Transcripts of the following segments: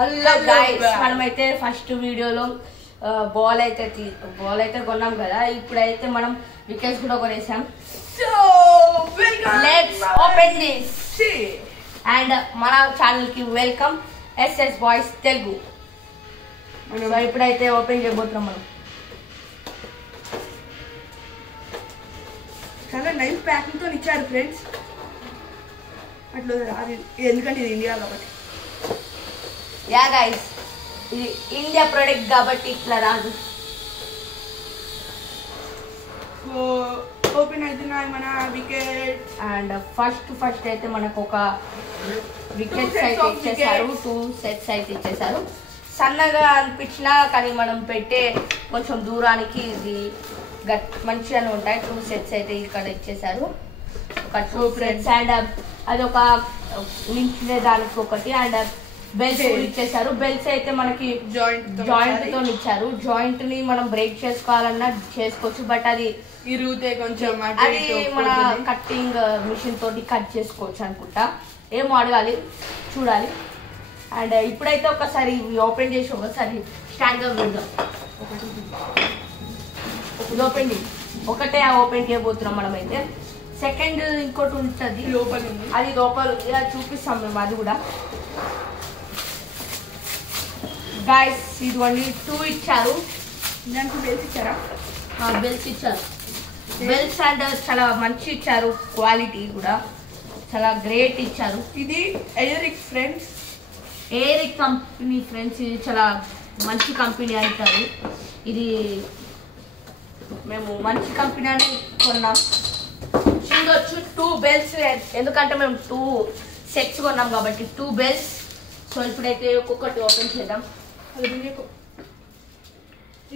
Hello guys, మనమైతే first వీడియోలో ball అయితే కొన్నాం కదా. ఇప్పుడైతే మనం వికెట్స్ కూడా కొనేసాం. లెట్స్ ఓపెన్ దిస్ అండ్ మన ఛానల్ కి welcome SS boys Telugu. So ఇప్పుడైతే ఓపెన్ చేయబోతున్నాం మనం. చాలా నైస్ ప్యాకింగ్ తో ఇచ్చారు ఫ్రెండ్స్. అట్లా రాదు ఎందుకంటే ఇది ఇండియా కాబట్టి. యా గైస్, ఇది ఇండియా ప్రొడక్ట్ కాబట్టి ఇట్లా రాదు. ఓపెన్ అవుతున్నాయి మన వికెట్. అండ్ ఫస్ట్ అయితే మనకు ఒక వికెట్స్ అయితే ఇచ్చేసారు. 2 సెట్స్ అయితే ఇచ్చేసారు. సన్నగా అనిపించినా కానీ మనం పెట్టే కొంచెం దూరానికి ఇది మంచిగానే ఉంటాయి. 2 సెట్స్ అయితే ఇక్కడ ఇచ్చేసారు. ఒక 2 సెట్స్ అండ్ అదొక నించునే దానికి ఒకటి అండ్ బెల్ట్స్ ఇచ్చేసారు. బెల్ట్స్ అయితే మనకి జాయింట్ తో ఇచ్చారు. జాయింట్ ని మనం బ్రేక్ చేసుకోవాలన్నా చేసుకోవచ్చు, బట్ అది ఇరుగుతే కొంచెం అది మన కట్టింగ్ మిషన్ తోటి కట్ చేసుకోవచ్చు అనుకుంటా. ఏమో అడగాలి, చూడాలి. అండ్ ఇప్పుడైతే ఒకసారి ఓపెన్ చేసి ఒకసారి స్టాండ్ గా వెళ్దాం. ఓపెన్ ఒకటే ఓపెన్ చేయబోతున్నాం మనమైతే. సెకండ్ ఇంకోటి ఉంటుంది లోపల, అది లోపల ఇలా చూపిస్తాం మేము. అది కూడా గైస్ ఇదిగోండి 2 ఇచ్చారు. దానికి బెల్స్ ఇచ్చారా? బెల్స్ ఇచ్చారు. బెల్స్ అండ్ చాలా మంచి ఇచ్చారు. క్వాలిటీ కూడా చాలా గ్రేట్ ఇచ్చారు. ఇది ఎయిరిక్ ఫ్రెండ్స్, ఎయిరిక్ కంపెనీ ఫ్రెండ్స్. ఇది చాలా మంచి కంపెనీ అంటారు. ఇది మేము మంచి కంపెనీ అని కొన్నాం. చూడొచ్చు 2 బెల్స్, ఎందుకంటే మేము 2 సెట్స్ కొన్నాం కాబట్టి 2 బెల్స్. సో ఇప్పుడైతే ఒక్కొక్కటి ఓపెన్ చేద్దాం. ఇది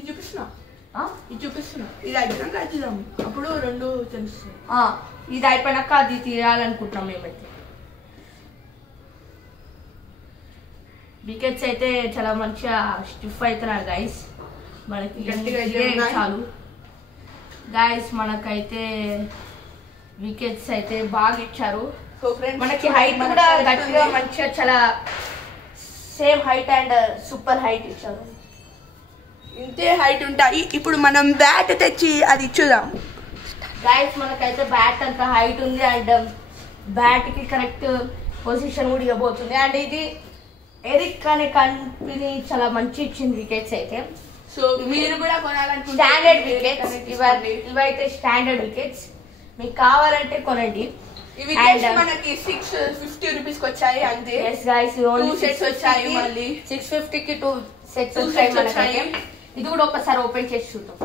చూపిస్తున్నా, ఇది అయిపోయినాక చూద్దాం, అప్పుడు 2 తెలుస్తుంది. ఇది అయిపోయినాక అది తీయాలనుకుంటున్నాం మేమైతే. వికెట్స్ అయితే చాలా మంచిగా స్టిఫ్ అవుతున్నారు గైస్. మనకి గట్టిగా చాలు గైస్. మనకైతే వికెట్స్ అయితే బాగా ఇచ్చారు. మనకి హైట్ కూడా గట్టిగా మంచిగా చాలా same height and super height ఇచ్చారు. ఇంతే హైట్ ఉంటాయి. ఇప్పుడు మనం బ్యాట్ తెచ్చి అది ఇచ్చుదాం గైస్. మనకైతే బ్యాట్ అంత హైట్ ఉంది అండ్ బ్యాట్ కి కరెక్ట్ పొజిషన్ కూడా ఇవ్వబోతుంది. అండ్ ఇది ఎరిక్ అనే కంపెనీ చాలా మంచి ఇచ్చింది వికెట్స్ అయితే. సో మీరు కూడా కొనాలనుకుంటే స్టాండర్డ్ వికెట్స్ ఇవైతే స్టాండర్డ్ వికెట్స్. మీకు కావాలంటే కొనండి. ఇవి మనకి 650 రూపీస్ వచ్చాయి అంతే. yes guys, 2 సెట్స్ వచ్చాయి. మళ్ళీ 650 కి 2 సెట్స్ వచ్చాయి. ఇది కూడా ఒకసారి ఓపెన్ చేసి చూద్దాం.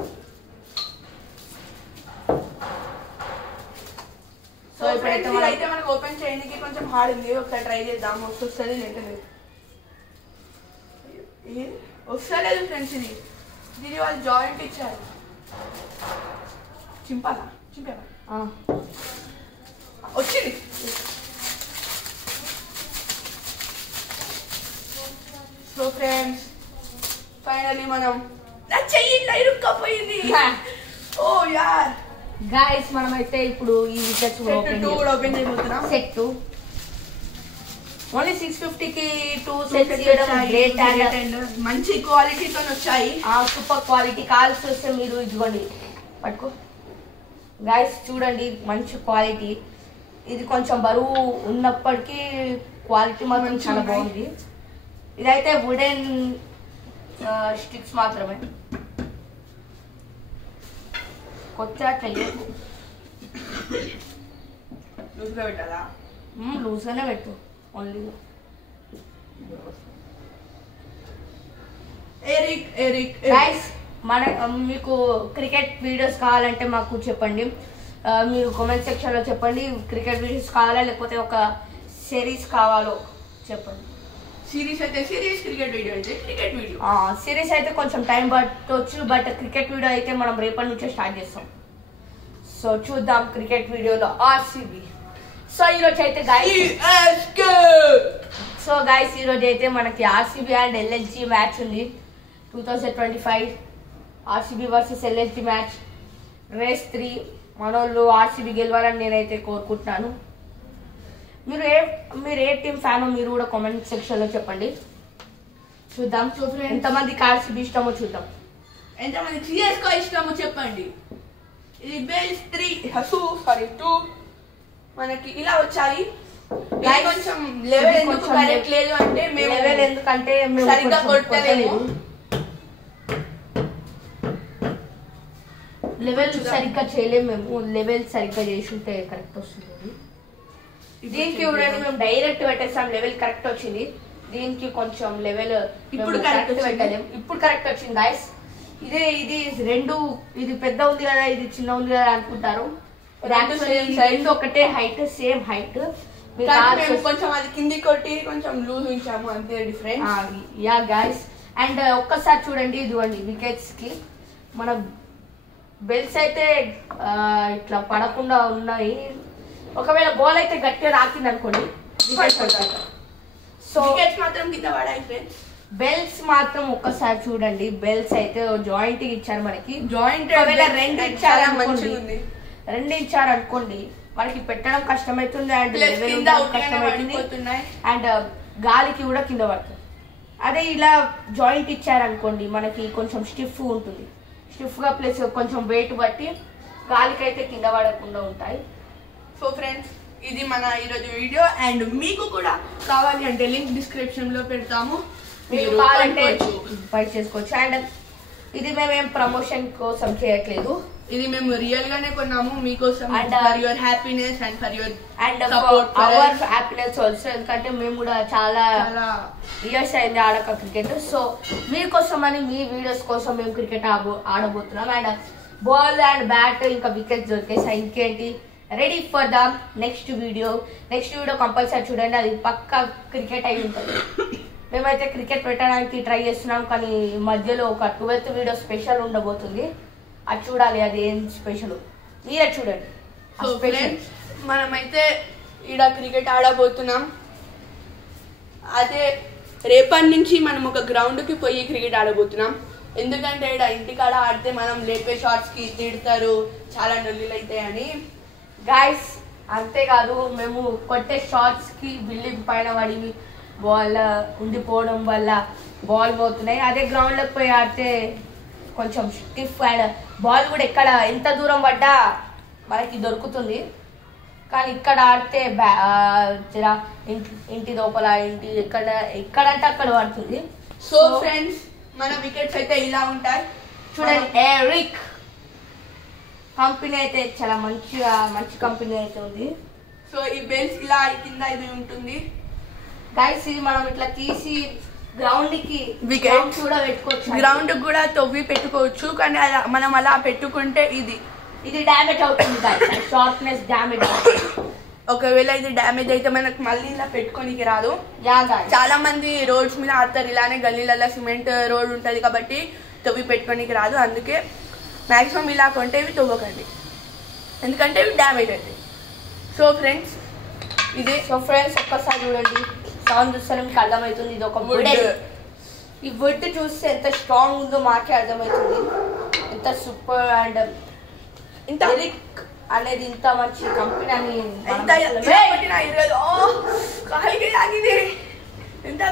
సో ఇప్పుడైతే మనకు ఓపెన్ చేయడానికి కొంచెం హార్డ్ ఉంది. ఒకసారి ట్రై చేద్దాం. వస్తుంది లేదు వస్తలేదు ఫ్రెండ్స్. ఇది వాళ్ళు జాయింట్ ఇచ్చారు. చింపాలా వచ్చింది. సో ఫ్రెండ్స్ ఫైనల్లీ మనం చెయ్యి ఇరుక్కపోయింది. ఓ యార్ గైస్, మనమైతే ఇప్పుడు ఈ వికెట్స్ ఓపెన్ చేయబోతున్నాం. సెట్ ఓన్లీ 650 కి 2 సెట్స్ చేయడం గ్రేట్ అండ్ మంచి క్వాలిటీతో వచ్చాయి. Super quality. కాల్స్ వస్తే మీరు ఇదిగోండి పట్టుకో గైస్, చూడండి మంచి క్వాలిటీ. ఇది కొంచెం బరువు ఉన్నప్పటికీ క్వాలిటీ మాత్రం చాలా బాగుంది. ఇదైతే వుడెన్ స్టిక్స్ మాత్రమే. కొత్త లూజ్గా పెట్టాలా? లూజ్గానే పెట్టు. ఓన్లీ ఎరిక్ గైస్, మీకు క్రికెట్ వీడియోస్ కావాలంటే మాకు చెప్పండి. మీరు కామెంట్ సెక్షన్ లో చెప్పండి. క్రికెట్ వీడియోస్ కావాలా లేకపోతే ఒక సిరీస్ కావాలో చెప్పండి. సిరీస్ అయితే సిరీస్, క్రికెట్ వీడియో అయితే క్రికెట్ వీడియో. సిరీస్ అయితే కొంచెం టైం పట్టవచ్చు, బట్ క్రికెట్ వీడియో అయితే మనం రేపటి నుంచే స్టార్ట్ చేస్తాం. సో చూద్దాం క్రికెట్ వీడియోలో ఆర్సీబీ. సో ఈరోజు అయితే గైస్ ఈరోజు అయితే మనకి ఆర్సీబీ అండ్ ఎల్ఎస్జీ మ్యాచ్ ఉంది. 2025 RCB versus LSG match. Race 3 మనోళ్ళు ఆర్సీబీ గెలవాలని నేనైతే కోరుకుంటున్నాను. మీరు ఏ టీం ఫ్యానో మీరు కూడా కామెంట్ సెక్షన్ లో చెప్పండి. చూద్దాం. So friends, ఎంతమందికి ఆర్సీబీ ఇష్టమో చూద్దాం. ఎంతమంది సిఎస్కో ఇష్టమో చెప్పండి. ఇది బెల్స్ 2 మనకి ఇలా వచ్చాయి. Guys, కొంచెం లెవెల్ ఇది ఎందుకు కొంచెం కరెక్ట్ లేదు అంటే మేము లెవెల్ ఎందుకంటే మేము సరిగ్గా కొంచెం కొట్టలేము. లెవెల్ సరిగ్గా చేయలేము. మేము లెవెల్ సరిగ్గా చేసి ఉంటే కరెక్ట్ వస్తుంది. దీనికి చూడండి మేము డైరెక్ట్ పెట్టేస్తాం, లెవెల్ కరెక్ట్ వచ్చింది. దీనికి కొంచెం లెవెల్ ఇప్పుడు కరెక్ట్ పెట్టలేము. ఇప్పుడు కరెక్ట్ వచ్చింది గాయస్. ఇది రెండు, ఇది పెద్ద ఉంది కదా, ఇది చిన్న ఉంది కదా అనుకుంటారు. రెండు ఒకటే హైట్, సేమ్ హైట్. కొంచెం అది కింది కొట్టి కొంచెం లూజ్ ఉంచాము, అంతే డిఫరెన్స్. Yeah guys. అండ్ ఒక్కసారి చూడండి, ఇదిగోండి వికెట్స్ కి మన బెల్స్ అయితే ఇట్లా పడకుండా ఉన్నాయి. ఒకవేళ బాల్ అయితే గట్టిగా రాకింది అనుకోండి, సో వికెట్స్ మాత్రం కింద పడాయి ఫ్రెండ్స్. బెల్స్ మాత్రం ఒక్కసారి చూడండి. బెల్స్ అయితే జాయింట్ ఇచ్చారు మనకి. జాయింట్ రెండు ఇచ్చారు అనుకోండి, మనకి పెట్టడం కష్టమవుతుంది అండ్ కష్టమవుతుంది అండ్ గాలికి కూడా కింద పడుతుంది. అదే ఇలా జాయింట్ ఇచ్చారనుకోండి మనకి కొంచెం స్టిఫ్ ఉంటుంది. స్టిఫ్ గా ప్లస్ కొంచెం వెయిట్ బట్టి గాలికి అయితే కింద పడకుండా ఉంటాయి. సో ఫ్రెండ్స్, ఇది మన ఈరోజు వీడియో. అండ్ మీకు కూడా కావాలి అంటే లింక్ డిస్క్రిప్షన్ లో పెడతాము, మీరు కావాలంటే బై చేసుకోవచ్చు. అండ్ ఇది మేమేం ప్రమోషన్ కోసం చేయట్లేదు, ఇది మేము రియల్ గానే కొన్నాము మీకోసం, And, for your happiness and for your and our happiness also. ఎందుకంటే మేము కూడా చాలా ఇయర్స్ అయింది ఆడక క్రికెట్. సో మీకోసం అని, మీ వీడియోస్ కోసం మేము క్రికెట్ ఆడబోతున్నాం. అండ్ బాల్ అండ్ బ్యాట్ ఇంకా వికెట్స్ దొరికేసాయి. ఇంకేంటి, ready for the next video. Next video compulsory చూడండి, అది పక్కా క్రికెట్ అయి ఉంటుంది. మేమైతే క్రికెట్ పెట్టడానికి ట్రై చేస్తున్నాం, కానీ మధ్యలో ఒక 12th వీడియో స్పెషల్ ఉండబోతుంది. అది చూడాలి, అది ఏం స్పెషల్ మీరే చూడండి. మనమైతే ఈడ క్రికెట్ ఆడబోతున్నాం. అదే రేపటి నుంచి మనం ఒక గ్రౌండ్ కి పోయి క్రికెట్ ఆడబోతున్నాం. ఎందుకంటే ఈడ ఇంటికాడ ఆడితే మనం లేపే షాట్స్ కి తిడతారు, చాలా నొల్లిలు అవుతాయని. గాయస్ అంతేకాదు, మేము కొట్టే షాట్స్ కి బిల్డింగ్ పైన పడి బాల్ ఉండిపోవడం వల్ల బాల్ పోతున్నాయి. అదే గ్రౌండ్ లోకి పోయి ఆడితే కొంచెం స్టిఫ్ అండ్ బాల్ కూడా ఎంత దూరం పడ్డా మనకి దొరుకుతుంది. కానీ ఇక్కడ ఆడితే ఇంటి లోపల ఎక్కడంటే అక్కడ పడుతుంది. సో ఫ్రెండ్స్, మన వికెట్స్ అయితే ఇలా ఉంటాయి చూడండి. ఎరిక్ కంపెనీ అయితే చాలా మంచి కంపెనీ అయితే ఉంది. సో ఈ బెల్స్ ఇలా కింద ఇది ఉంటుంది గైస్. ఇది మనం ఇట్లా తీసి గ్రౌండ్ కి వికెట్ కూడా పెట్టుకోవచ్చు, గ్రౌండ్ కూడా తవ్వి పెట్టుకోవచ్చు. కానీ మనం అలా పెట్టుకుంటే ఇది డ్యామేజ్ అవుతుంది గైస్, షార్ప్నెస్ డ్యామేజ్ అవుతుంది. ఒకవేళ ఇది డ్యామేజ్ అయితే మనకు మళ్ళీ ఇలా పెట్టుకోనికి రాదు. చాలా మంది రోడ్స్ మీద ఆడతారు ఇలానే, గల్లీలలో సిమెంట్ రోడ్ ఉంటది కాబట్టి తవ్వి పెట్టుకోనికి రాదు. అందుకే మాక్సిమం ఇలా కొంటే ఇవి తవ్వకండి, ఎందుకంటే ఇవి డ్యామేజ్ అవుతాయి. సో ఫ్రెండ్స్, ఇదే. సో ఫ్రెండ్స్, ఒక్కసారి చూడండి, సౌండ్ చూస్తే మీకు అర్థమవుతుంది. ఇది ఒక వుడ్. ఈ వుడ్ చూస్తే ఎంత స్ట్రాంగ్ ఉందో మాకే అర్థమవుతుంది, ఎంత సూపర్ అండ్ ఇంత ఎరిక్ అనేది ఇంత మంచి కంపెనీ అని. ఎంత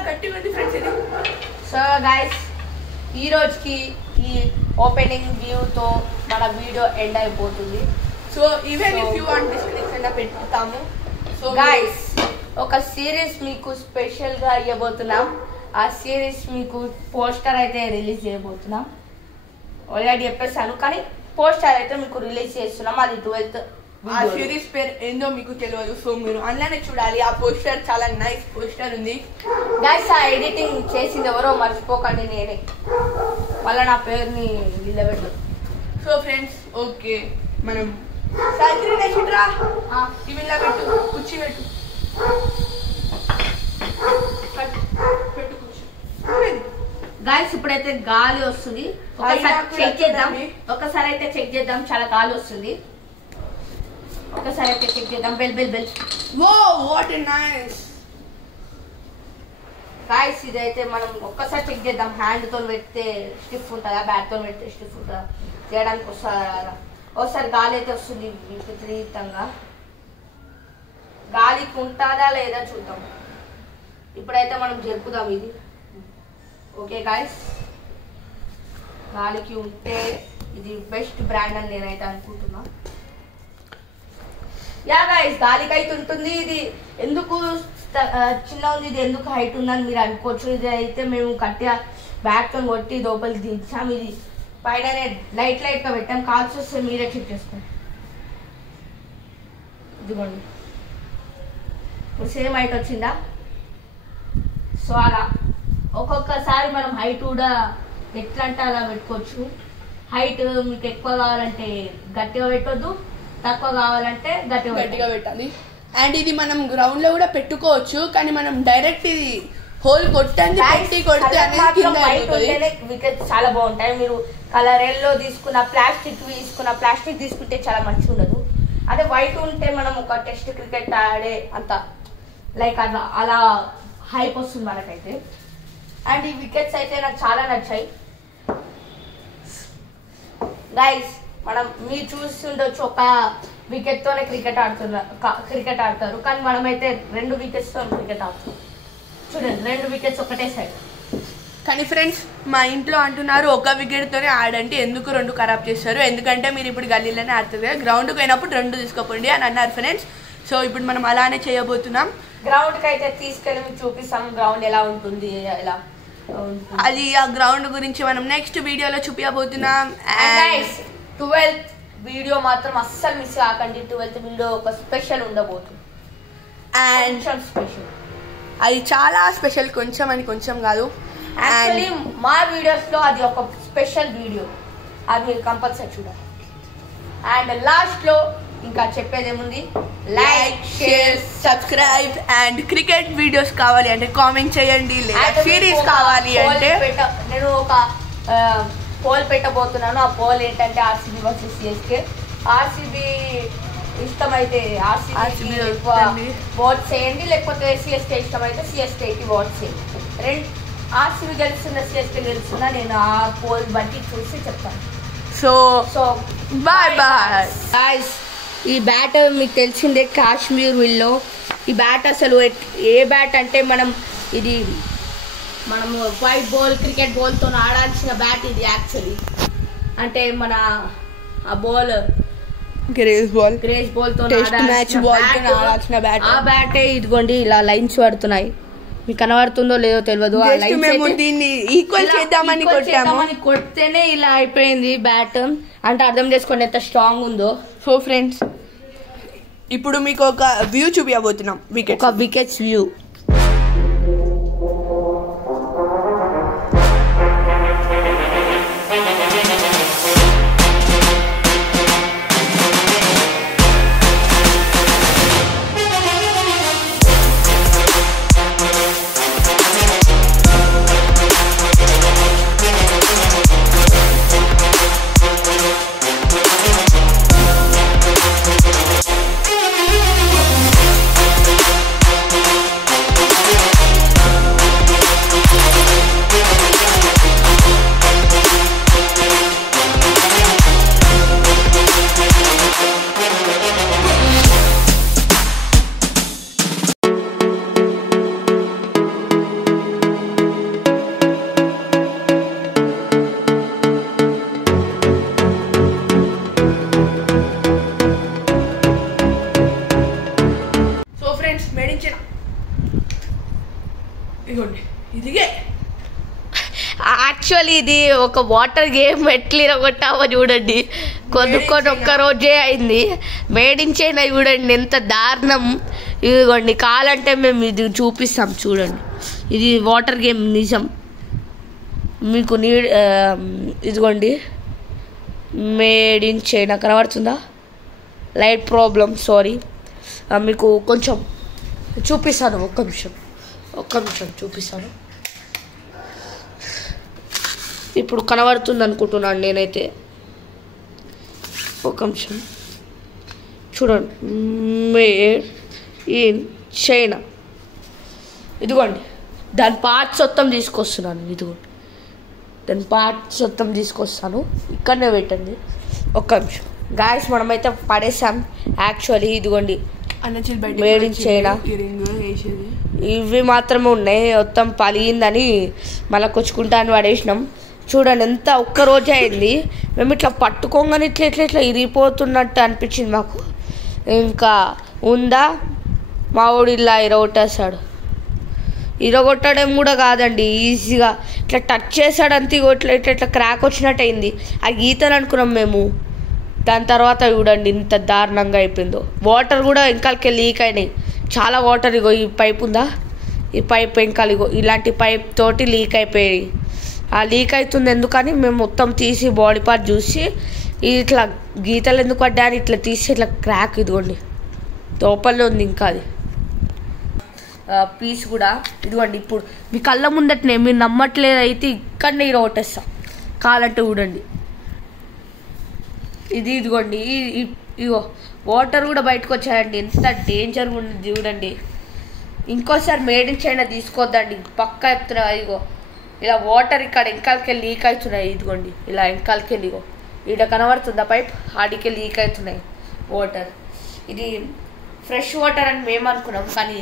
గట్టిగా ఉంది ఫ్రెండ్స్ ఇది. సో గైస్, ఈ రోజుకి ఈ ఓపెనింగ్ వ్యూతో మన వీడియో ఎండ్ అయిపోతుంది. So even if you want description లో పెడతాము. సో గైస్, ఒక సిరీస్ మీకు స్పెషల్ గా ఇవ్వబోతున్నాం. ఆ సిరీస్ మీకు పోస్టర్ అయితే రిలీజ్ చేయబోతున్నాం. ఆల్రెడీ చెప్పేసాను, కానీ పోస్టర్ అయితే మీకు రిలీజ్ చేస్తున్నాం. అది 12th. ఆ సిరీస్ పేరు ఏందో మీకు తెలియదు, సో మీరు ఆన్లైన్ చూడాలి. ఆ పోస్టర్ చాలా నైస్ పోస్టర్ ఉంది గైస్. ఆ ఎడిటింగ్ చేసింది ఎవరో మర్చిపోకండి, నేనే. మళ్ళీ నా పేరుని నిలబెట్టు. సో ఫ్రెండ్స్, ఓకే, మనం సాయిత్రిరా ఇవి ఇలా పెట్టు, కుర్చీ పెట్టు, గాయస్. ఇప్పుడైతే గాలి వస్తుంది, ఒకసారి అయితే చెక్ చేద్దాం. చాలా గాలి వస్తుంది, ఒకసారి అయితే చెక్ చేద్దాం. Bell bell bell. వో, వాట్ ఎ నైస్. గాయస్, ఇదైతే మనం ఒక్కసారి చెక్ చేద్దాం. హ్యాండ్ తో పెడితే స్టిఫ్ ఉంటుందా, బ్యాట్ తో పెడితే స్టిఫ్ ఉంటుందా చేయడానికి ఒకసారి గాలి అయితే వస్తుంది విపరీతంగా. గాలికి ఉంటుందా లేదా చూద్దాం. ఇప్పుడైతే మనం జరుపుదాం. ఇది ఓకే గాయస్, గాలికి ఉంటే ఇది బెస్ట్ బ్రాండ్ అని నేనైతే అనుకుంటున్నా. యా గాయస్, గాలికి అయితే ఉంటుంది. ఇది ఎందుకు చిన్న ఉంది, ఇది ఎందుకు హైట్ ఉందని మీరు అనుకోవచ్చు. ఇది అయితే మేము కట్టిగా బ్యాట్తో కొట్టి లోపలికి దించాం. ఇది పైన లైట్గా పెట్టాం. కాల్స్ వస్తే మీరే చెక్ చేసుకోండి. ఇదిగోండి, ఇప్పుడు సేమ్ హైట్ వచ్చిందా. సో అలా ఒక్కొక్కసారి మనం హైట్ కూడా ఎట్లా అంటే అలా పెట్టుకోవచ్చు. హైట్ మీకు ఎక్కువ కావాలంటే గట్టిగా పెట్టొద్దు, తక్కువ కావాలంటే గట్టిగా పెట్టాలి. అండ్ ఇది మనం గ్రౌండ్ లో కూడా పెట్టుకోవచ్చు, కానీ మనం డైరెక్ట్ ఇది హోల్ కొట్టండి కొడితే వికెట్ చాలా బాగుంటాయి. మీరు కలర్ ఎల్లో తీసుకున్న ప్లాస్టిక్ తీసుకుంటే చాలా మంచిగా ఉండదు. అదే వైట్ ఉంటే మనం ఒక టెస్ట్ క్రికెట్ ఆడే అంత లైక్ అలా హైప్ వస్తుంది మనకైతే. అండ్ ఈ వికెట్స్ అయితే నాకు చాలా నచ్చాయి గైస్. మనం మీరు చూస్తుండొచ్చు, ఒక వికెట్ తోనే క్రికెట్ ఆడతారు, కానీ మనమైతే 2 వికెట్స్ తో క్రికెట్ ఆడుతాం. చూడండి, 2 వికెట్స్ ఒకటే సైడ్. కానీ ఫ్రెండ్స్, మా ఇంట్లో అంటున్నారు ఒక వికెట్ తోనే ఆడండి, ఎందుకు 2 ఖరాబ్ చేస్తారు, ఎందుకంటే మీరు ఇప్పుడు గల్లీలోనే ఆడుతుంది కదా, గ్రౌండ్కి పోయినప్పుడు 2 తీసుకోకండి అని అన్నారు ఫ్రెండ్స్. సో ఇప్పుడు మనం అలానే చేయబోతున్నాం. గ్రౌండ్ కి అయితే తీసుకెళ్ళి మీకు చూపిస్తాం గ్రౌండ్ ఎలా ఉంటుంది, ఎలా అది ఆ గ్రౌండ్ గురించి మనం నెక్స్ట్ వీడియోలో చూపించబోతున్నాం. 12th వీడియో మాత్రం అస్సలు మిస్ కాకండి. 12th వీడియో ఒక స్పెషల్ ఉండబోతుంది. అండ్ స్పెషల్, అది చాలా స్పెషల్, కొంచెం అని కొంచెం కాదు. యాక్చువల్లీ మా వీడియోస్ లో అది ఒక స్పెషల్ వీడియో, అది మీరు కంపల్సరీ చూడాలి. అండ్ లాస్ట్ లో ఇంకా చెప్పేది ఏముంది, like, share, subscribe. And cricket videos కావాలి అంటే కామెంట్ చేయండి, లేదా సిరీస్ కావాలి అంటే నేను ఒక పోల్ పెట్టబోతున్నాను. ఆ పోల్ ఏంటంటే ఆర్సీబీ వర్సెస్ సిఎస్కే. ఆర్సీబీ ఇష్టమైతే ఆర్సీబీ ఓట్ చేయండి, లేకపోతే సిఎస్కే ఇష్టమైతే సిఎస్కేకి ఓట్ చేయండి. ఆర్సీబీ గెలుస్తున్నా సిఎస్కే గెలుస్తున్నా నేను ఆ పోల్ బట్టి చూసి చెప్తాను. So bye bye guys. ఈ బ్యాట్ మీకు తెలిసిందే, కాశ్మీర్ విల్లో. ఈ బ్యాట్ అసలు ఏ బ్యాట్ అంటే మనము వైట్ బాల్ క్రికెట్ బాల్తో ఆడాల్సిన బ్యాట్ ఇది యాక్చువల్లీ. అంటే మన ఆ బాల్ గ్రేస్ బాల్తో ఆడాల్సిన బ్యాట్. ఆ బ్యాటే ఇదిగోండి, ఇలా లైన్స్ పడుతున్నాయి. మీకు కనబడుతుందో లేదో తెలియదు. దీన్ని ఈక్వల్ చేద్దామని కొడితేనే ఇలా అయిపోయింది బ్యాట్. అంటే అర్థం చేసుకోండి ఎంత స్ట్రాంగ్ ఉందో. సో ఫ్రెండ్స్, ఇప్పుడు మీకు ఒక వ్యూ చూపించబోతున్నాం, వికెట్స్ వ్యూ. యాక్చువల్లీ ఇది ఒక వాటర్ గేమ్ ఎట్లా కొట్టామో చూడండి, కొనుక్కొని ఒక్క రోజే అయింది. మేడ్ ఇన్ చైనా చూడండి ఎంత దారుణం. ఇదిగోండి, కావాలంటే మేము ఇది చూపిస్తాం చూడండి. ఇది వాటర్ గేమ్ నిజం. మీకు ఇదిగోండి, మేడ్ ఇన్ చైనా కనబడుతుందా? Light problem, sorry. మీకు కొంచెం చూపిస్తాను, ఒక్క నిమిషం చూపిస్తాను. ఇప్పుడు కనబడుతుంది అనుకుంటున్నాను నేనైతే. ఒక నిమిషం చూడండి, మేడ్ ఇన్ చైనా. ఇదిగోండి, దాని పార్ట్స్ మొత్తం తీసుకొస్తున్నాను. ఇదిగోండి, దాని పార్ట్స్ మొత్తం తీసుకొస్తాను. ఇక్కడనే పెట్టండి, ఒక్క నిమిషం. గాయస్, మనమైతే పడేసాం యాక్చువల్లీ. ఇదిగోండి, మేడ్ ఇన్ చైనా. ఇవి మాత్రమే ఉన్నాయి, మొత్తం పలిగిందని మళ్ళీ కొచ్చుకుంటా అని పడేసినాం. చూడండి ఎంత ఒక్క రోజే అయింది, మేము ఇట్లా పట్టుకోగానే ఇట్లా ఇట్లా ఇట్లా ఇరిగిపోతున్నట్టు అనిపించింది మాకు. ఇంకా ఉందా మా వాడు ఇలా ఇరగొట్టేస్తాడు. ఇరగొట్టడం కూడా కాదండి, ఈజీగా ఇట్లా టచ్ చేసాడు అంతే, ఇట్లా ఇట్లా ఇట్లా క్రాక్ వచ్చినట్టు అయింది. ఆ గీతలు అనుకున్నాం మేము. దాని తర్వాత చూడండి ఇంత దారుణంగా అయిపోయిందో. వాటర్ కూడా ఇంకాలకి లీక్ అయినాయి చాలా వాటర్. ఇగో ఈ పైప్ ఉందా, ఈ పైప్ ఇంకాలు ఇగో ఇలాంటి పైప్ తోటి లీక్ అయిపోయాయి. ఆ లీక్ అవుతుంది ఎందుకని మేము మొత్తం తీసి బాడీ పార్ట్ చూసి ఇట్లా గీతలు ఎందుకు పడ్డాయని ఇట్లా తీసి ఇట్లా క్రాక్ ఇదిగోండి లోపల ఉంది ఇంకా అది పీస్ కూడా. ఇదిగోండి ఇప్పుడు మీ కళ్ళ ముందటనే, మీరు నమ్మట్లేదు అయితే ఇక్కడనే ఇరగొట్టేస్తాం కాలంటే చూడండి. ఇదిగోండి ఇగో వాటర్ కూడా బయటకు వచ్చాయండి, ఎంత డేంజర్గా ఉంది చూడండి. ఇంకోసారి మేడ్ ఇన్ చైనా తీసుకోవద్దండి పక్క ఎత్తున. ఇగో ఇలా వాటర్ ఇక్కడ వెనకాలకి లీక్ అవుతున్నాయి. ఇదిగోండి ఇలా వెనకాలకి ఇగో ఇక్కడ కనబడుతుందా పైప్, ఆడికి లీక్ అవుతున్నాయి వాటర్. ఇది ఫ్రెష్ వాటర్ అని మేము అనుకున్నాం, కానీ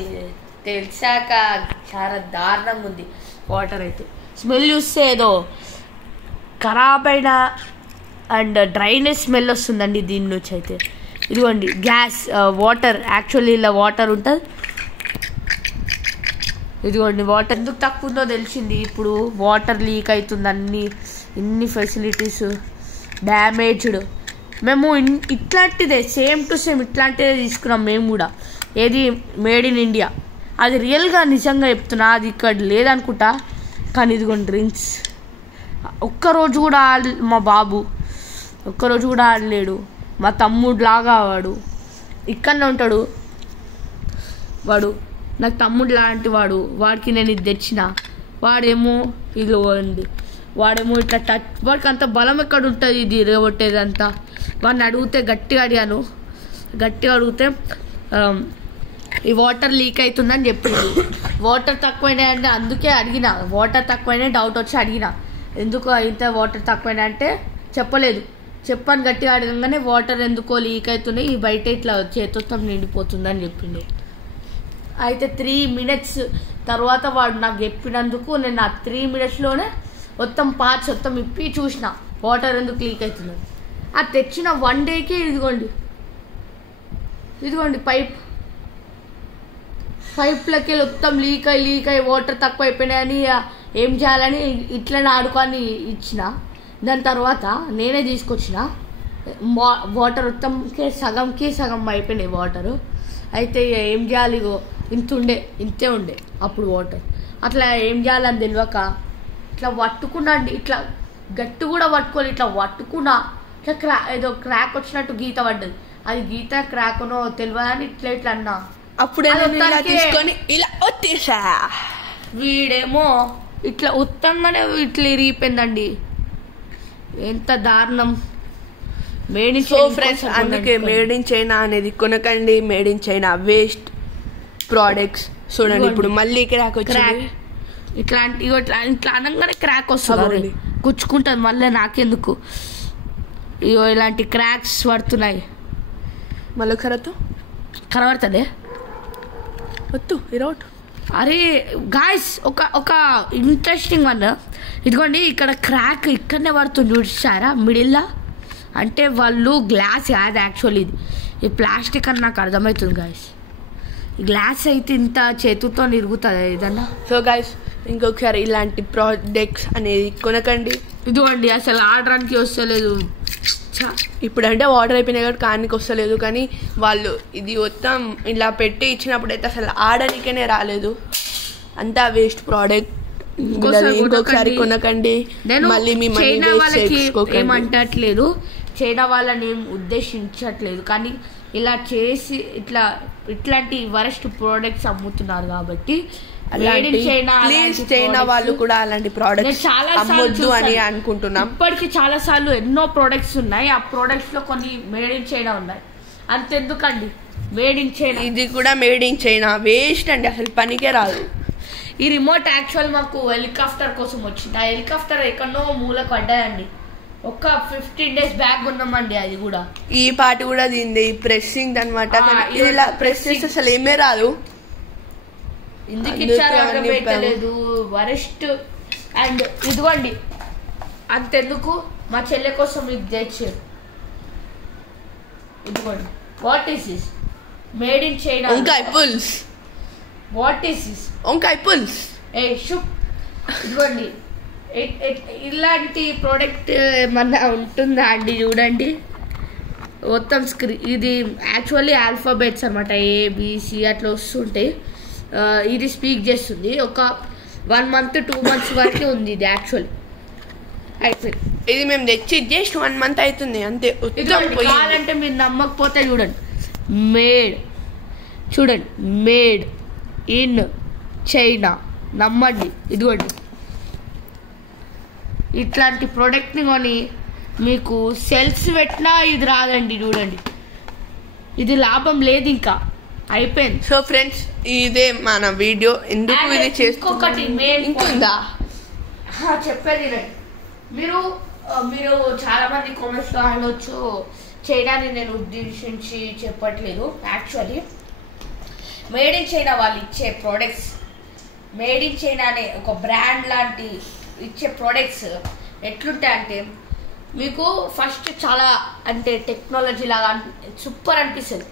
తెలిసాక చాలా దారుణంగా ఉంది వాటర్ అయితే. స్మెల్ చూస్తే ఏదో ఖరాబ్ అయిన అండ్ డ్రైనేజ్ స్మెల్ వస్తుందండి దీని నుంచి అయితే. ఇదిగోండి గ్యాస్ వాటర్, యాక్చువల్లీ ఇలా వాటర్ ఉంటుంది. ఇదిగోండి వాటర్ ఎందుకు తక్కువ ఉందో తెలిసింది ఇప్పుడు. వాటర్ లీక్ అవుతుంది, ఇన్ని ఫెసిలిటీస్ డ్యామేజ్డ్. మేము ఇట్లాంటిదే సేమ్ టు సేమ్ ఇట్లాంటిదే తీసుకున్నాం మేము కూడా. ఏది మేడ్ ఇన్ ఇండియా, అది రియల్గా నిజంగా చెప్తున్నా, అది ఇక్కడ లేదనుకుంటా. కానీ ఇదిగోండి డ్రింక్స్ ఒక్కరోజు కూడా మా బాబు ఒక్కరోజు కూడా ఆడలేడు. మా తమ్ముడు లాగా వాడు ఇక్కడనే ఉంటాడు. వాడు నాకు తమ్ముడు లాంటి వాడు, వాడికి నేను ఇది తెచ్చిన, వాడేమో ఇది అండి, వాడేమో ఇట్లా టచ్, వాడికి అంత బలం ఎక్కడ ఉంటుంది ఇది ఇరగొట్టేదంతా. వాడిని అడిగితే గట్టిగా అడిగితే ఈ వాటర్ లీక్ అవుతుందని చెప్పింది. వాటర్ తక్కువైనా అంటే అందుకే అడిగిన, వాటర్ తక్కువైనా డౌట్ వచ్చి అడిగిన, ఎందుకు ఇంత వాటర్ తక్కువైనా అంటే చెప్పలేదు. చెప్పాను గట్టిగా అడగంగానే వాటర్ ఎందుకో లీక్ అవుతున్నాయి, ఈ బయట ఇట్లా చేతొత్తం నిండిపోతుందని చెప్పిండు. అయితే 3 minutes తర్వాత వాడు నాకు చెప్పినందుకు నేను ఆ 3 minutesలోనే మొత్తం పార్ట్స్ మొత్తం ఇప్పి చూసిన వాటర్ ఎందుకు లీక్ అవుతుంది. అది తెచ్చిన 1 dayకే ఇదిగోండి పైప్లకి మొత్తం లీక్ అయ్యి వాటర్ తక్కువ అయిపోయినాయని ఏం చేయాలని ఇట్లనే ఆడుకొని ఇచ్చిన. దాని తర్వాత నేనే తీసుకొచ్చిన వాటర్ మొత్తంకి సగం అయిపోయినాయి వాటరు. అయితే ఏం చేయాలి, ఇంతే ఉండే అప్పుడు వాటర్. అట్లా ఏం చేయాలని తెలియక ఇట్లా పట్టుకున్నా అండి, ఇట్లా గట్టి కూడా పట్టుకోవాలి, ఇట్లా పట్టుకున్నా ఇట్లా ఏదో క్రాక్ వచ్చినట్టు గీత పడ్డది. అది గీత క్రాక్నో తెలియదని ఇట్లా అన్నా. అప్పుడే తీసుకొని ఇలా వచ్చేసా. వీడేమో ఇట్లా ఉత్తంగానే ఇట్లా ఇరిగిపోయిందండి, ఎంత దారుణం. మేడ్ ఇన్ ఫ్రెండ్స్, అందుకే మేడ్ ఇన్ చైనా అనేది కొనకండి. Made in China waste products. చూడండి ఇప్పుడు మళ్ళీ క్రాక్ వచ్చింది. ఇట్లా అనగానే క్రాక్ వస్తుంది, గుచ్చుకుంటుంది మళ్ళీ. నాకెందుకు ఇగో ఇలాంటి క్రాక్స్ పడుతున్నాయి. మళ్ళీ కనబడుతుంది వద్దు ఇరవట్. అరే గాయస్, ఒక ఇంట్రెస్టింగ్ వన్. ఇదిగోండి ఇక్కడ క్రాక్ ఇక్కడనే పడుతుంది చూసారా మిడిల్లా. అంటే వాళ్ళు గ్లాస్ కాదు యాక్చువల్లీ, ఇది ప్లాస్టిక్ అని నాకు అర్థమవుతుంది గాయస్. గ్లాస్ అయితే ఇంత చేతుతో ఇరుగుతుంది ఏదన్నా. సో గాయస్, ఇంకొకసారి ఇలాంటి ప్రోడక్ట్స్ అనేది కొనకండి. ఇదిగోండి అసలు ఆడడానికి వస్తలేదు. ఇప్పుడు అంటే వాటర్ అయిపోయినాయి కాబట్టి కానికి వస్తలేదు, కానీ వాళ్ళు ఇది మొత్తం ఇలా పెట్టి ఇచ్చినప్పుడు అయితే అసలు ఆడడానికనే రాలేదు. అంతా వేస్ట్ ప్రోడక్ట్. ఇంకొకసారి కొనకండి. మళ్ళీ మీ చైనా వాళ్ళకి ఏమంటట్లేదు, చైనా వాళ్ళని ఏం ఉద్దేశించట్లేదు, కానీ ఇలా చేసి ఇట్లాంటి వరస్ట్ ప్రోడక్ట్స్ అమ్ముతున్నారు కాబట్టి చైనా వాళ్ళు కూడా అలాంటి ప్రోడక్ట్స్ అమ్మొద్దు అని అనుకుంటున్నాం. ఇప్పటికి చాలా సార్లు ఎన్నో ప్రోడక్ట్స్ ఉన్నాయి, ఆ ప్రోడక్ట్స్ లో కొన్ని మేడ్ ఇన్ చైనా ఉన్నాయి. అంతెందుకండి మేడ్ ఇన్ చైనా, ఇది కూడా మేడ్ ఇన్ చైనా వేస్ట్ అండి, అసలు పనికే రాదు. ఈ రిమోట్ యాక్చువల్ మాకు హెలికాప్టర్ కోసం వచ్చింది. ఆ హెలికాప్టర్ ఎక్కడో మూలకు పడ్డాయండి, ఒక 15 days బ్యాక్ ఉన్నామండి. అది కూడా ఈ పార్ట్ కూడా దీనిది ప్రెస్సింగ్ అనమాట. ఇలా ప్రెస్ చేస్తే అసలు ఏమే రాదు. ఎందుకు ఇచ్చారు అర్థమైతలేదు. వరెస్ట్. అండ్ ఇదిగోండి అంతెందుకు మా చెల్లె కోసం ఇది తెచ్చారు. ఇదిగోండి what is this? Made in China వంకాయ పుల్స్. What is this? వంకాయ పుల్స్. ఇదిగోండి ఇలాంటి ప్రోడక్ట్ ఏమన్నా ఉంటుందా అండి? చూడండి మొత్తం స్క్రీన్. ఇది యాక్చువల్లీ ఆల్ఫాబెట్స్ అనమాట, ఏబిసి అట్లా వస్తుంటాయి. ఇది స్పీక్ చేస్తుంది. ఒక 1 month 2 months వరకే ఉంది ఇది యాక్చువల్లీ. అయిపోయింది. ఇది మేము తెచ్చి జస్ట్ 1 month అవుతుంది అంతే. కావాలంటే మీరు నమ్మకపోతే చూడండి, చూడండి మేడ్ ఇన్ చైనా. నమ్మండి. ఇదిగోండి ఇట్లాంటి ప్రోడక్ట్ని కొని మీకు సెల్స్ పెట్టినా ఇది రాదండి. చూడండి ఇది లాభం లేదు, ఇంకా అయిపోయింది. సో ఫ్రెండ్స్ ఇదే మన వీడియో. ఎందుకు ఇది చేసుకోకటి ఇంకుందా చెప్పేది. మీరు చాలా మంది కామెంట్స్ లో అనొచ్చు, చైనాని నేను ఉద్దేశించి చెప్పట్లేదు. యాక్చువల్లీ మేడ్ ఇన్ చైనా వాళ్ళు ఇచ్చే ప్రోడక్ట్స్, మేడ్ ఇన్ చైనా అనే ఒక బ్రాండ్ లాంటి ఇచ్చే ప్రోడక్ట్స్ ఎట్లుంటాయంటే మీకు ఫస్ట్ చాలా అంటే టెక్నాలజీ లాగా సూపర్ అనిపిస్తుంది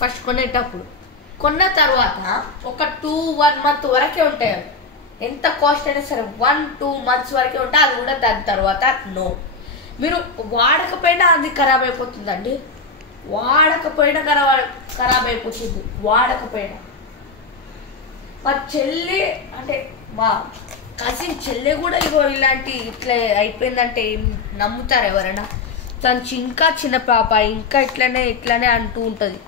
ఫస్ట్ కొనేటప్పుడు. కొన్న తర్వాత ఒక 2-1 month వరకే ఉంటాయి. ఎంత కాస్ట్ అయినా సరే 1-2 months వరకే ఉంటాయి. అది కూడా దాని తర్వాత నో. మీరు వాడకపోయినా అది ఖరాబ్ అయిపోతుందండి. వాడకపోయినా ఖరాబ్ అయిపోతుంది. వాడకపోయినా మా చెల్లి అంటే మా కజిన్ చెల్లె కూడా ఇగో ఇలాంటి ఇట్లా అయిపోయిందంటే నమ్ముతారు ఎవరైనా? తను ఇంకా చిన్న పాప ఇంకా ఇట్లానే అంటూ ఉంటుంది.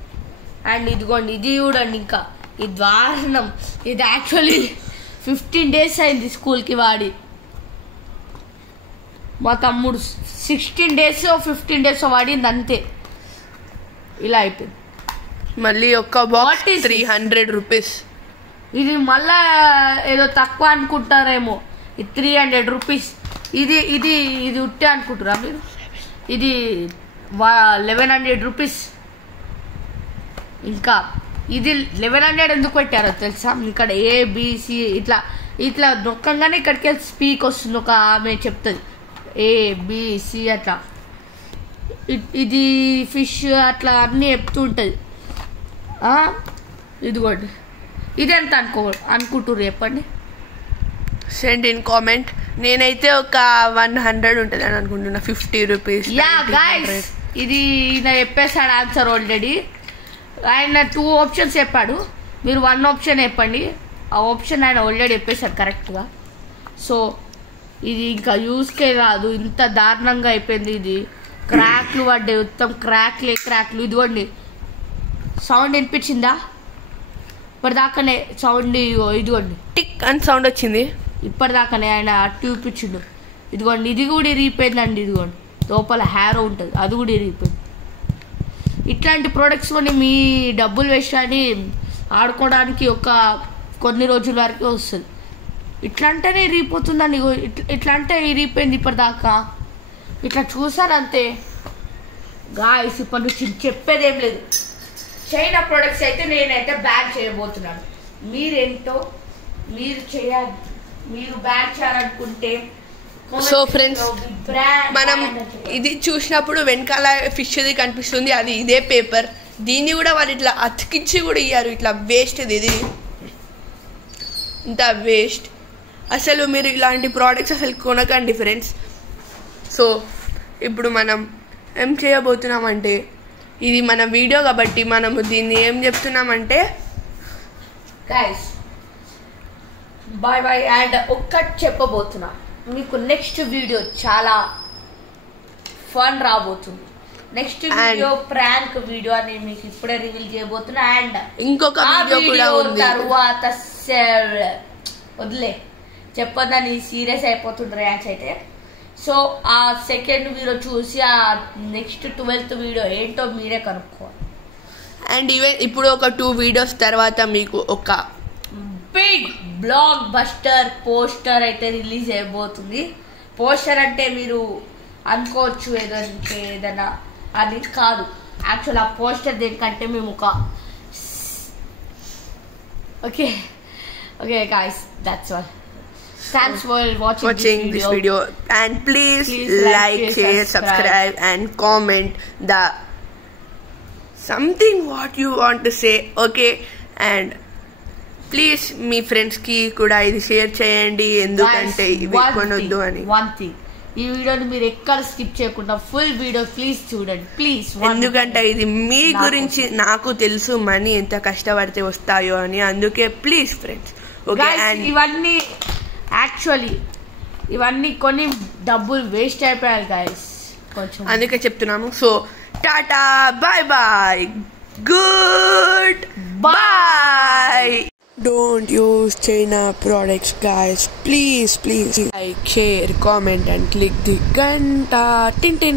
అండ్ ఇదిగోండి ఇది చూడండి ఇంకా ఇది దారుణం. ఇది యాక్చువల్లీ 15 days అయింది స్కూల్కి వాడి. మా తమ్ముడు 16 days 15 days వాడింది అంతే. ఇలా అయిపోయింది. మళ్ళీ ఒక్క బాక్స్ 300 rupees. ఇది మళ్ళా ఏదో తక్కువ అనుకుంటారేమో. ఇది 300 rupees. ఇది ఇది ఇది ఉట్టే అనుకుంటారా మీరు? ఇది 1100 rupees. ఇంకా ఇది 1100 ఎందుకు పెట్టారో తెలుసా? ఇక్కడ ఏబిసి ఇట్లా నొక్కంగానే ఇక్కడికి స్పీక్ వస్తుంది. ఒక ఆమె చెప్తుంది ఏబిసి అట్లా. ఇది ఫిష్ అట్లా అన్నీ చెప్తూ ఉంటుంది. ఇదిగోండి ఇది ఎంత అనుకుంటున్నారు చెప్పండి? Send in comment. నేనైతే ఒక 100 ఉంటుంది అని అనుకుంటున్నా. 50 rupees. యా గైస్ ఇది ఈయన చెప్పేసాడు ఆన్సర్ ఆల్రెడీ. ఆయన 2 options చెప్పాడు, మీరు 1 option చెప్పండి. ఆ ఆప్షన్ ఆయన ఆల్రెడీ చెప్పేశాడు కరెక్ట్గా. సో ఇది ఇంకా యూస్కే రాదు. ఇంత దారుణంగా అయిపోయింది. ఇది క్రాక్లు పడ్డాయి, మొత్తం క్రాక్లు. ఇదిగోండి సౌండ్ వినిపించిందా? ఇప్పటిదాకానే సౌండ్ ఇదిగోండి టిక్ అని సౌండ్ వచ్చింది. ఇప్పటిదాకానే ఆయన చూపించిండు. ఇదిగోండి ఇది కూడా ఇరిగిపోయిందండి. ఇదిగోండి లోపల హ్యారో ఉంటుంది, అది కూడా ఇరిగిపోయింది. ఇట్లాంటి ప్రోడక్ట్స్ కొని మీ డబ్బులు వేస్ట్ అని ఆడుకోవడానికి ఒక కొన్ని రోజుల వరకు వస్తుంది. ఇట్లా అంటేనే ఇరిగిపోతుందండి. ఇట్లా అంటే ఇరిగిపోయింది ఇప్పటిదాకా. ఇట్లా చూసారంతే గాయ్స్. ఇప్పటి నుంచి చెప్పేది ఏం లేదు. చైనా ప్రొడక్ట్స్ అయితే నేనైతే బ్యాన్ చేయబోతున్నాను. మీరేంటో మీరు బ్యాన్ చేయాలనుకుంటే. సో ఫ్రెండ్స్ మనం ఇది చూసినప్పుడు వెనకాల ఫిష్ది కనిపిస్తుంది, అది ఇదే పేపర్. దీన్ని కూడా వాళ్ళు ఇట్లా అతికించి కూడా ఇయ్యారు. ఇట్లా వేస్ట్ ఇది ఇంత వేస్ట్. అసలు మీరు ఇలాంటి ప్రోడక్ట్స్ అసలు కొనకండి ఫ్రెండ్స్. సో ఇప్పుడు మనం ఏం చేయబోతున్నామంటే, ఇది మన వీడియో కాబట్టి మనము దీన్ని ఏం చెప్తున్నామంటే గైస్ బాయ్ బాయ్. అండ్ ఒక్కటి చెప్పబోతున్నా మీకు, నెక్స్ట్ వీడియో చాలా ఫన్ రాబోతుంది. నెక్స్ట్ వీడియో ప్రాంక్ వీడియో అని మీకు ఇప్పుడే రివీల్ చేయబోతున్నా. అండ్ ఇంకొక వీడియో తర్వాత వదిలే చెప్పొద్దని సీరియస్ అయిపోతుంది ర్యాన్స్ అయితే. సో ఆ సెకండ్ వీడియో చూసి ఆ నెక్స్ట్ 12th వీడియో ఏంటో మీరే కనుక్కోవాలి. అండ్ ఈవెన్ ఇప్పుడు ఒక 2 videos తర్వాత మీకు ఒక బిగ్ బ్లాక్ బస్టర్ పోస్టర్ అయితే రిలీజ్ అయిపోతుంది. పోస్టర్ అంటే మీరు అనుకోవచ్చు ఏదైనా అది కాదు. యాక్చువల్ ఆ పోస్టర్ దేనికంటే మేము ఒక okay guys, that's all. Thanks for watching this video and please like, share, subscribe and comment the something what you want to say, okay? And please me friends కి కూడా ఇది షేర్ చేయండి, ఎందుకంటే ఇవి కొనొద్దు అని. వన్ థింగ్, ఈ వీడియోని మీరు ఎక్కడ స్కిప్ చేయకుండా ఫుల్ వీడియో ప్లీజ్ చూడండి ప్లీజ్. ఎందుకంటే ఇది మీ గురించి నాకు తెలుసు, మనీ ఎంత కష్టపడితే వస్తాయో అని. అందుకే ప్లీజ్ ఫ్రెండ్స్, ఓకే? ఇవన్నీ యాక్చువల్లీ ఇవన్నీ కొన్ని డబ్బులు వేస్ట్ అయిపోయాయి గైస్ కొంచెం, అందుకే చెప్తున్నాము. So tata, bye bye, good bye. Don't use China products, guys. Please like, share, comment and click the ghanta. Tin tin.